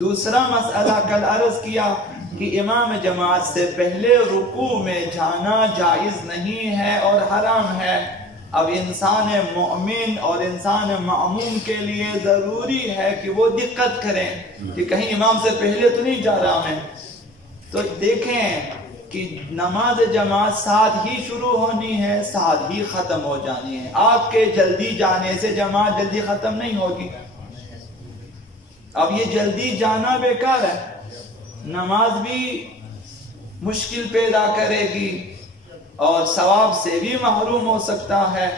دوسرا مسئلہ کل عرض کیا کہ امام جماعت سے پہلے رکوع میں جانا جائز نہیں ہے اور حرام ہے۔ اب انسان مؤمن اور انسان معموم کے لیے ضروری ہے کہ وہ دقت کریں کہ کہیں امام سے پہلے تو نہیں جا رہا میں۔ تو دیکھیں کہ نماز جماعت ساتھ ہی شروع ہونی ہے، ساتھ ہی ختم ہو جانی ہے۔ آپ کے جلدی جانے سے جماعت جلدی ختم نہیں ہوگی۔ اب یہ جلدی جانا بیکار ہے، نماز بھی مشکل پیدا کرے گی اور ثواب سے بھی محروم ہو سکتا ہے۔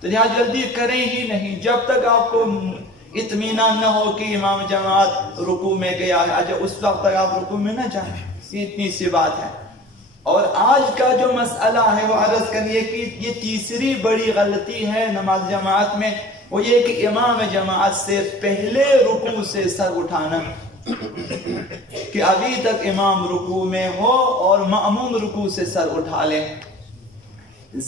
تو یہاں جلدی کریں ہی نہیں جب تک آپ کو اطمینان نہ ہو کہ امام جماعت رکوع میں گیا ہے، اچھا اس وقت تک آپ رکوع میں نہ جائیں، یہ اتنی سی بات ہے۔ اور آج کا جو مسئلہ ہے وہ عرض کریے کہ یہ تیسری بڑی غلطی ہے نماز جماعت میں، وہ یہ کہ امام جماعت سے پہلے رکوع سے سر اٹھانا، کہ ابھی تک امام رکوع میں ہو اور مأموم رکوع سے سر اٹھا لے۔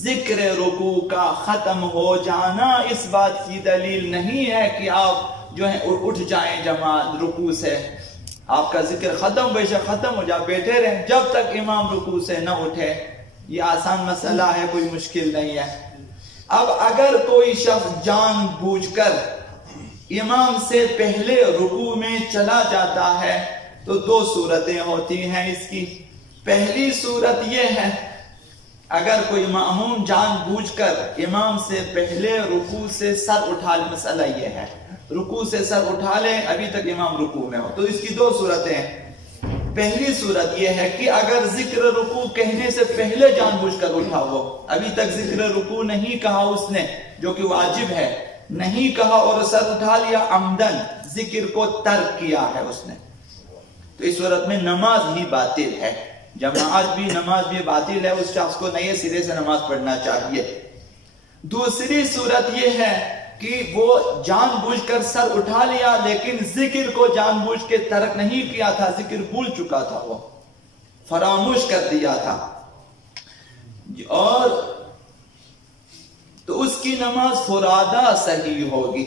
ذکر رکوع کا ختم ہو جانا اس بات کی دلیل نہیں ہے کہ آپ جو ہے اٹھ جائیں جماعت رکوع سے۔ آپ کا ذکر ختم بے شک ختم ہو جائے، بیٹھے رہیں جب تک امام رکوع سے نہ اٹھے۔ یہ آسان مسئلہ ہے، کوئی مشکل نہیں ہے۔ اب اگر کوئی شخص جان بوجھ کر امام سے پہلے رکوع میں چلا جاتا ہے تو دو صورتیں ہوتی ہیں اس کی۔ پہلی صورت یہ ہے اگر کوئی مأموم جان بوجھ کر امام سے پہلے رکوع سے سر اٹھا لے، مسئلہ یہ ہے رکوع سے سر اٹھا لے ابھی تک امام رکوع میں ہو، تو اس کی دو صورتیں ہیں۔ پہلی صورت یہ ہے کہ اگر ذکر رکوع کہنے سے پہلے جان بوجھ کر اٹھا ہو، ابھی تک ذکر رکوع نہیں کہا اس نے جو کہ واجب ہے، نہیں کہا اور سر اٹھا لیا، عمدن ذکر کو ترک کیا ہے اس نے، تو اس صورت میں نماز ہی باطل ہے، جماعت بھی نماز بھی باطل ہے، اس شخص کو نئے سرے سے نماز پڑھنا چاہیے۔ دوسری صورت یہ ہے کہ وہ جان بوجھ کر سر اٹھا لیا لیکن ذکر کو جان بوجھ کے ترک نہیں کیا تھا، ذکر بھول چکا تھا، وہ فراموش کر دیا تھا، اور تو اس کی نماز فرادہ صحیح ہوگی۔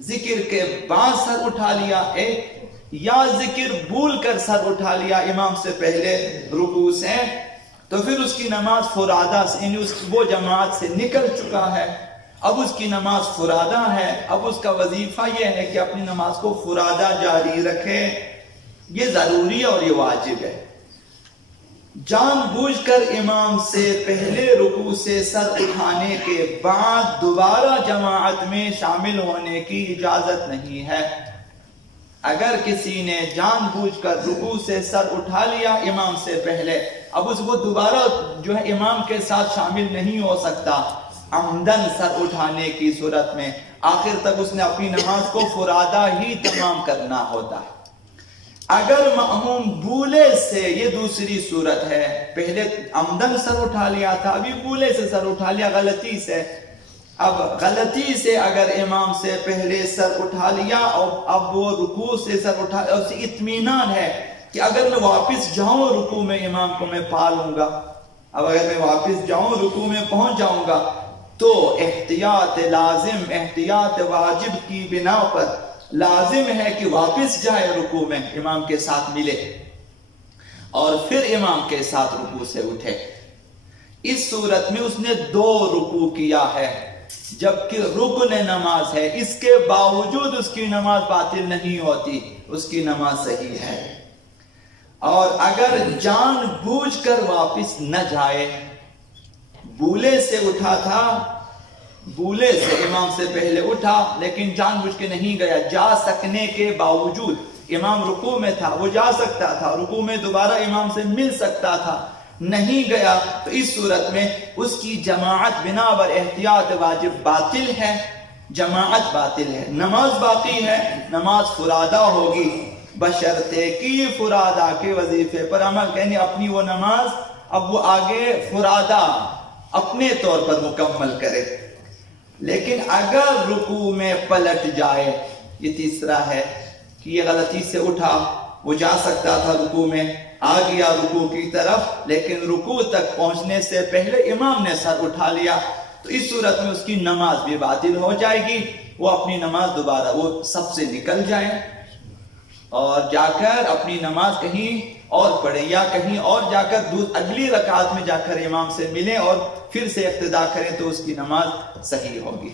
ذکر کے بعد سر اٹھا لیا ایک، یا ذکر بھول کر سر اٹھا لیا امام سے پہلے رکوع سے، تو پھر اس کی نماز فرادہ، یعنی وہ جماعت سے نکل چکا ہے، اب اس کی نماز فرادہ ہے۔ اب اس کا وظیفہ یہ ہے کہ اپنی نماز کو فرادہ جاری رکھے، یہ ضروری ہے اور یہ واجب ہے۔ جان بوجھ کر امام سے پہلے رکوع سے سر اٹھانے کے بعد دوبارہ جماعت میں شامل ہونے کی اجازت نہیں ہے۔ اگر کسی نے جان بوجھ کر رکوع سے سر اٹھا لیا امام سے پہلے، اب اس کو دوبارہ جو ہے امام کے ساتھ شامل نہیں ہو سکتا عمدن سر اٹھانے کی صورت میں، آخر تک اس نے اپنی نماز کو فرادہ ہی تمام کرنا ہوتا ہے۔ اگر مأموم بھولے سے، یہ دوسری صورت ہے، پہلے عمدن سر اٹھا لیا تھا، ابھی بھولے سے سر اٹھا لیا غلطی سے، اب غلطی سے اگر امام سے پہلے سر اٹھا لیا اور اب وہ رکوع سے سر اٹھا لیا، اسے اطمینان ہے کہ اگر میں واپس جاؤں رکوع میں امام کو میں پا لوں گا، اب اگر میں واپس جاؤں رکوع میں پہنچ جاؤں گا، تو احتیاط لازم، احتیاط واجب کی بنا پر لازم ہے کہ واپس جائے رکوع میں، امام کے ساتھ ملے اور پھر امام کے ساتھ رکوع سے اٹھے۔ اس صورت میں اس نے دو رکوع کیا ہے جبکہ رکن نماز ہے، اس کے باوجود اس کی نماز باطل نہیں ہوتی، اس کی نماز صحیح ہے۔ اور اگر جان بوجھ کر واپس نہ جائے، بھولے سے اٹھا تھا، بھولے سے امام سے پہلے اٹھا لیکن جان بوجھ کے نہیں گیا، جا سکنے کے باوجود امام رکوع میں تھا، وہ جا سکتا تھا رکوع میں، دوبارہ امام سے مل سکتا تھا، نہیں گیا، تو اس صورت میں اس کی جماعت بنا بر احتیاط واجب باطل ہے، جماعت باطل ہے، نماز باقی ہے، نماز فرادہ ہوگی بشرطے کی فرادہ کے وظیفے پر عمل کرنی، اپنی وہ نماز اب وہ آگے فرادہ اپنے طور پر مکمل کرے۔ لیکن اگر رکوع میں پلٹ جائے، یہ تیسرا ہے کہ یہ غلطی سے اٹھا، وہ جا سکتا تھا رکوع میں، آ گیا رکوع کی طرف لیکن رکوع تک پہنچنے سے پہلے امام نے سر اٹھا لیا، تو اس صورت میں اس کی نماز بھی باطل ہو جائے گی، وہ اپنی نماز دوبارہ وہ سب سے نکل جائے۔ اور جا کر اپنی نماز کہیں اور پڑھیں، یا کہیں اور جا کر اگلی رکعت میں جا کر امام سے ملیں اور پھر سے اقتدا کریں تو اس کی نماز صحیح ہوگی۔